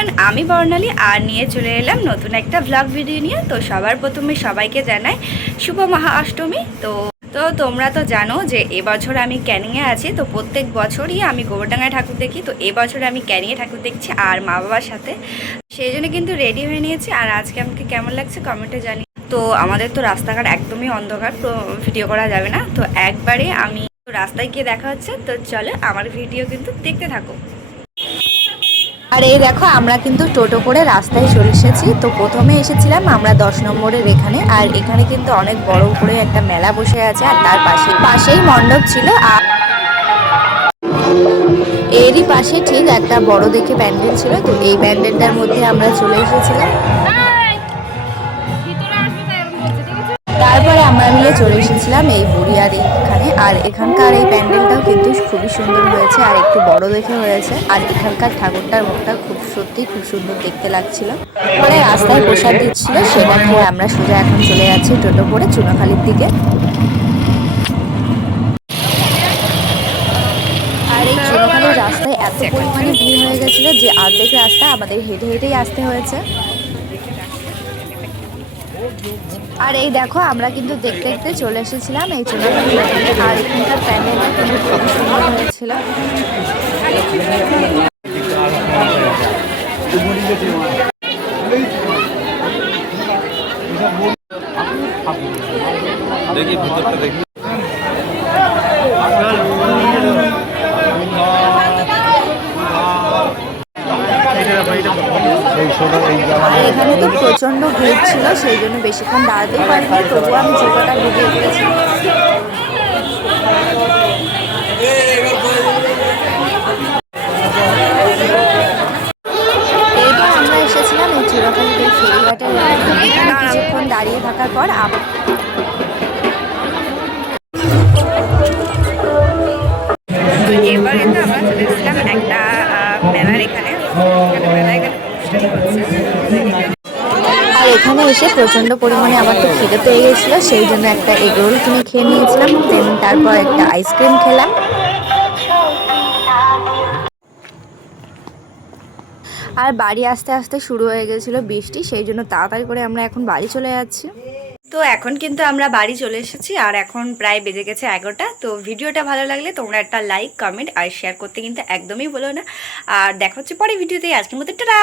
Everyone, আমি বর্ণালী আর নিয়ে চলে এলাম নতুন একটা ব্লগ ভিডিও নিয়ে। তো সবার প্রথমে সবাইকে জানাই শুভ মহা অষ্টমী। তো তো তোমরা তো জানো যে এবছর আমি ক্যানিংয়ে আছি। তো প্রত্যেক বছরই আমি গোবরডাঙ্গায় ঠাকুর দেখি, তো এবছর আমি ক্যানিংয়ে ঠাকুর দেখছি আর মা বাবার সাথে। সেই জন্য কিন্তু রেডি হয়ে নিয়েছি। আর আজকে আমাকে কেমন লাগছে কমেন্টে জানি। তো আমাদের তো রাস্তাঘাট একদমই অন্ধকার, তো ভিডিও করা যাবে না। তো একবারে আমি রাস্তায় গিয়ে দেখা হচ্ছে। তো চলো আমার ভিডিও কিন্তু দেখতে থাকো। আর এই দেখো, আমরা কিন্তু টোটো করে রাস্তায় চলে এসেছি। তো প্রথমে এসেছিলাম আমরা 10 নম্বরের এখানে। আর এখানে কিন্তু অনেক বড় করে একটা মেলা বসে আছে, আর তার পাশেই মণ্ডপ ছিল। আর এরই পাশে ঠিক একটা বড় দেখে প্যান্ডেল ছিল। তো এই প্যান্ডেলটার মধ্যে আমরা চলে এসেছিলাম। তারপরে আমরা মিলে চলে এসেছিলাম এই বুড়িয়ার এইখানে। আর এখানকার এই প্যান্ডেলটাও কিন্তু খুবই সুন্দর হয়েছে, আর একটু বড় দেখে হয়েছে। আর এখানকার ঠাকুরটার মুখটা খুব সুন্দর দেখতে লাগছিল। মানে রাস্তায় প্রসাদ দিচ্ছিল, সেটা খেয়ে আমরা সোজা এখন চলে যাচ্ছি টোটো করে চুনাখালীর দিকে। আর এই চুনাখালীর রাস্তায় এত পরিমাণে ভিড় হয়ে গেছিল যে অর্ধেক রাস্তা আমাদের হেঁটে হেঁটেই আসতে হয়েছে। আর এই দেখো, আমরা কিন্তু দেখতে দেখতে চলে এসেছিলাম এই চুনাখালী। আর এখানকার প্যান্ডেলটা কিন্তু খুব সুন্দর হয়েছিল। দেখি ভিতরটা দেখি। আর এখানে তো প্রচন্ড ভিড় ছিল, সেই জন্য বেশিক্ষণ দাঁড়াতেই পারিনি। তবুও আমি ছোটটা ভিডিও করেছি। এইবার আমরা এসেছিলাম এই চুনাখালীর এই ফেরিঘাটের এখানে। কিছুক্ষণ দাঁড়িয়ে থাকার পর এবার কিন্তু আমরা চলে এসেছিলাম একটা মেলার এখানে। আর এখানে এসে প্রচন্ড পরিমাণে আমার তো খিদে পেয়ে গেছিলো, সেই জন্য একটা এগ রোল কিনে খেয়ে নিয়েছিলাম। দেন তারপর একটা আইসক্রিম খেলাম। আর বাড়ি আসতে আসতে শুরু হয়ে গেছিলো বৃষ্টি, সেই জন্য তাড়াতাড়ি করে আমরা এখন বাড়ি চলে যাচ্ছি। তো এখন কিন্তু আমরা বাড়ি চলে এসেছি, আর এখন প্রায় বেজে গেছে 11টা। তো ভিডিওটা ভালো লাগলে তোমরা একটা লাইক, কমেন্ট আর শেয়ার করতে কিন্তু একদমই বলো না। আর দেখা হচ্ছে পরে ভিডিওতে। আজকের মতো টাটা।